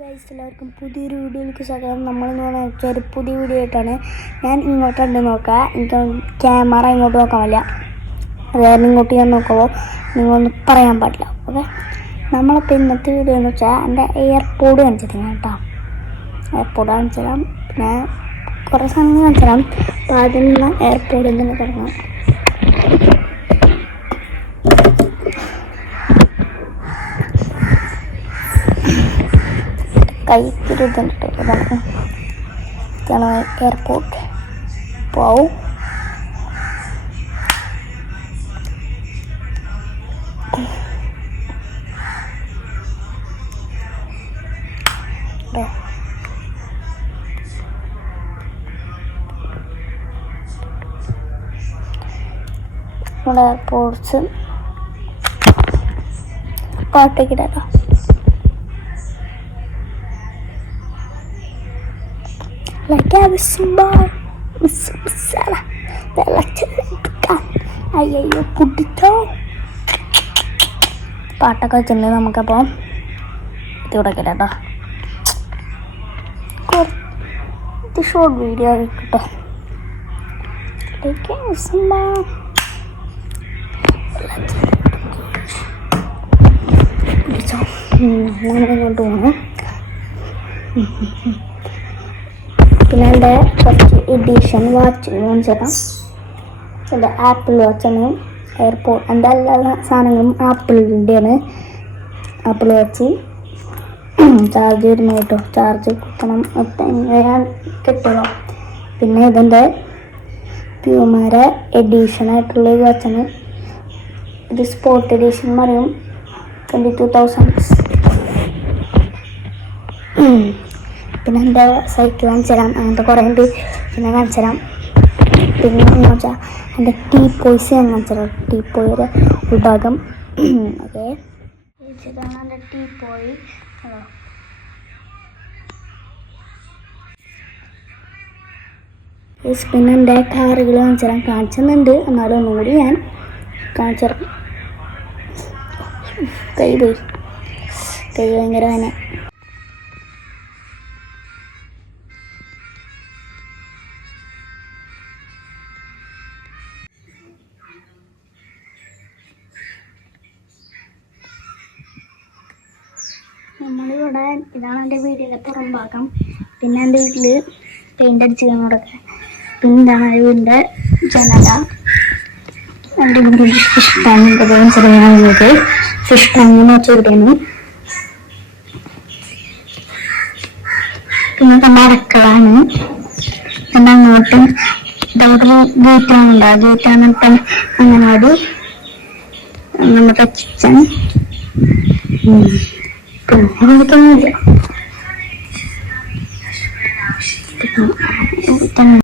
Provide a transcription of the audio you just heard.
Guys, എല്ലാവർക്കും പുതിയൊരു വീഡിയോയിലേക്ക് സ്വാഗതം. നമ്മളെന്ന് പറഞ്ഞാൽ ഒരു പുതിയ വീഡിയോ ആയിട്ടാണ്. ഞാൻ ഇങ്ങോട്ട് കണ്ട് നോക്കാം. എനിക്ക് ക്യാമറ ഇങ്ങോട്ട് നോക്കാൻ പറ്റില്ല, അതായത് ഇങ്ങോട്ട് ഞാൻ നോക്കുമ്പോൾ നിങ്ങളൊന്നും പറയാൻ പാടില്ല. ഓക്കെ, നമ്മളിപ്പോൾ ഇന്നത്തെ വീഡിയോ എന്ന് വെച്ചാൽ എൻ്റെ എയർപോർട്ട് കാണിച്ചിരുന്നു കേട്ടോ. എയർപോർട്ട് കാണിച്ചു തരാം, പിന്നെ കുറേ സാധനങ്ങൾ കാണിച്ചു തരാം. അപ്പോൾ ആദ്യം നിന്ന് എയർപോർട്ടിൽ നിന്ന് തുടങ്ങാം. കൈക്കിരുന്നുണ്ട്, ഇതാണ് എയർപോർട്ട്. പോവും നമ്മുടെ എയർപോർട്ട്സ് പാട്ടൊക്കെ ഇടാം. അയ്യോ കുട്ടിട്ടോ പാട്ടൊക്കെ വെച്ചിട്ടുണ്ട്. നമുക്കപ്പോൾ ഇത് കൊടുക്കില്ല കേട്ടോ, കുറച്ച് ഷോർട്ട് വീഡിയോ കേട്ടോ. ഇങ്ങോട്ട് പോകണം. പിന്നെ എൻ്റെ കുറച്ച് എഡിഷൻ വാച്ച് കാണിച്ചുതരാം. എൻ്റെ ആപ്പിൾ വാച്ചാണ് എയർപോർട്ട്. എൻ്റെ എല്ലാ സാധനങ്ങളും ആപ്പിളിൻ്റെയാണ്. ആപ്പിൾ വാച്ച് ചാർജ് വരുന്നു കേട്ടോ, ചാർജ് കുത്തണം ഞാൻ കിട്ടുമോ. പിന്നെ ഇതിൻ്റെ പ്യൂമാരെ എഡീഷനായിട്ടുള്ള വാച്ചാണ്. ഇത് സ്പോർട്ട് എഡീഷൻ പറയും. 22,000. പിന്നെ എൻ്റെ സൈക്കിൾ കാണിച്ചു തരാം. അങ്ങനത്തെ കുറേ ഉണ്ട്, പിന്നെ കാണിച്ചു തരാം. പിന്നെ എന്ന് വെച്ചാൽ എൻ്റെ ടീ പോയ്സ് ഞാൻ കാണിച്ചു തരാം. ടീ പോയുടെ വിഭാഗം. ഓക്കെ, ഇതാണ് എൻ്റെ ടീ പോയി. പിന്നെ എൻ്റെ കാറുകൾ കാണിച്ചു തരാം. കാണിച്ചുന്നുണ്ട്, എന്നാലും ഒന്നുകൂടി ഞാൻ കാണിച്ചു തരാം. കൈ ഭയങ്കര വേന. നമ്മളിവിടെ ഇതാണ് എൻ്റെ വീടിൻ്റെ പുറം ഭാഗം. പിന്നെ എൻ്റെ വീട്ടിൽ പെയിൻ്റ് അടിച്ച് കാണോടൊക്കെ. പിന്നെ ഇതാണ് വീടിൻ്റെ ജനല. എൻ്റെ വീട്ടിൽ ഫിഷ് ടാങ്ക് ചെറിയ ഫിഷ് ടാങ്ക് വെച്ചിവിടെയാണ്. പിന്നെ നമ്മുടെ അടുക്കളാണ്. പിന്നെ അങ്ങോട്ടും ഇതവിടെ ഗേറ്റാണുണ്ടാവും. ഗേറ്റാണ് ഇപ്പം അങ്ങനവാടി. നമ്മുടെ കിച്ചൺ. പിന്നെ